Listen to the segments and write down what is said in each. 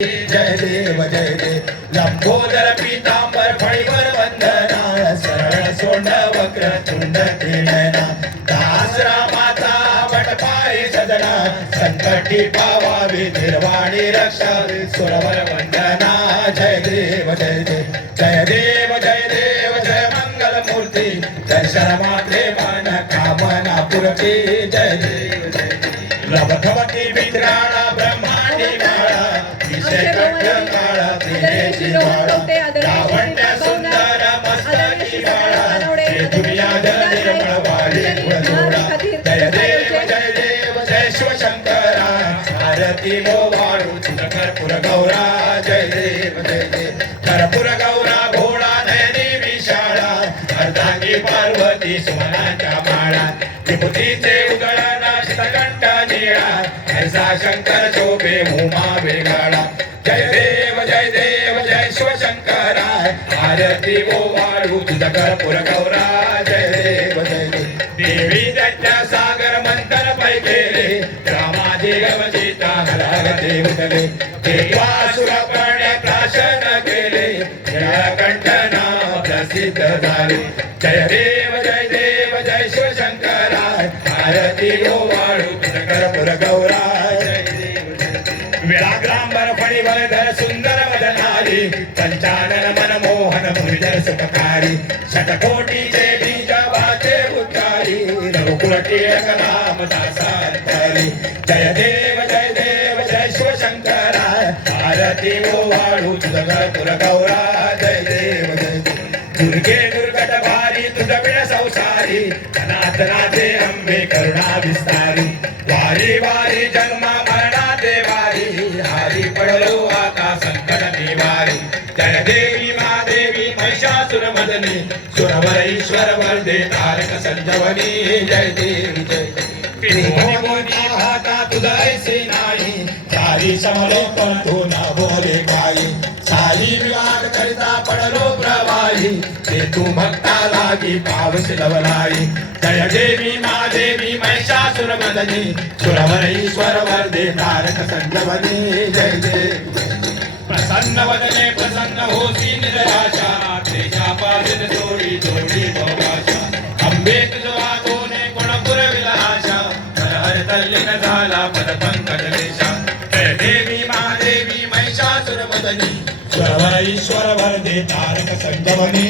जय देव लंबोदर पीतांबर फळीवर वंदना सरळ सोंड वक्र तुंड त्रिनयना दास रामाचा वटपाय सजना संकटी पावावी निर्वाणी रक्षावी सुरवर वंदना जय देव जय मंगल मूर्ती दर्शन मात्रे मन कामना पुरती जय देव लवधवती विद्राणा ब्रह्मांडी माळा काळा त्रिनेत्री माळा लावण्य सुंदर मस्तकी माळा दुनिया निर्मळ वाळी गुणजोडा जय देव जय शिवशंकरा आरती गो वाळू तुझ कर्पूर गौरा जय देव कर्पूर गौरा घोडा नयनी विशाळा अर्धांगी पार्वती सुमनाच्या माळा विभूतीचे उगळण कंठ निळा ऐसा शंकर शोभे उमा वेगाळा जय देव जय शिवशंकरा आरती गो वाळू तुझ कर्पूर गौरा जय देव देवी दत्त सागर मंथन पै केले रामाजी गवचिता हलावते उठले देवासुर प्रणय प्राशन केले निळकंठ नाम प्रसिद्ध झाले जय देव जय शिवशंकरा आरती गो वाळू तुझ कर्पूर गौरा जय व्याघ्रांबर फणीवर धर सुंदर वदनारी पंचानन मनमोहन मुनिधर सुखकारी शतकोटीचे बीज वाचे उद्गारी रघुकुल टिळक नाम दासांतरी जय देव जय शिवशंकरा आरती गो वाळू तुझ कर्पूर गौरा जय देव दुर्गे दुर्गट भारी तुझ बिण संसारी अनाथ नाथे अंबे करुणा विस्तारी वारी वारी जन्म मरणाते वारी हारी पडलो आता संकट निवारी जय देवी महादेवी महिषासुर मदनी सुरवर ईश्वर वरदे तारक संजवनी जय देवी हाता तुझा ऐसे नाही चारी समलो पण तू न बोले काही सारी विवाद करिता पडलो प्रवाही ते तू भक्ता लागी पावस लवलाई जय देवी महादेवी महिषासुर मदनी सुरवर ईश्वर वरदे तारक संजवनी जय देव प्रसन्न वदने प्रसन्न होसी निराशा तेजा पादिन जोडी जोडी बहुभाषा अंबे तुझा कोणे कोण पुरविला आशा हर तल्लीन झाला पद पंकज देशा जय देवी महादेवी महिषासुर मदनी सुरवर ईश्वर वरदे तारक संजवनी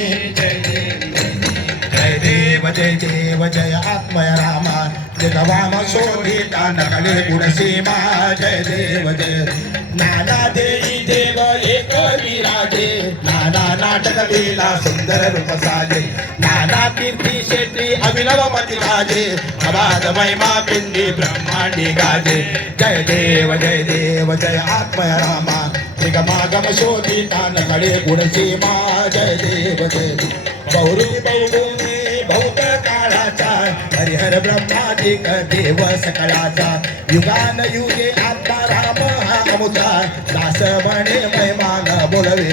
जय देव जय आत्मय रामा जगवाम शोभिता नकले गुणसीमा जय देव नाना देई देव एक विराजे नाना नाटक लीला सुंदर रूप साजे नाना कीर्ती शेट्टी अभिनव मती गाजे अबाध महिमा पिंडी ब्रह्मांडी गाजे जय देव जय आत्मय रामा निगमागम शोभिता नकले गुणसीमा जय देव बहुरूपी बहुगुणी बहुत काळाचा हरिहर ब्रह्मादिक देव सकळाचा युगान युगे आत्मा राम हा अमुता दास म्हणे महिमान बोलवे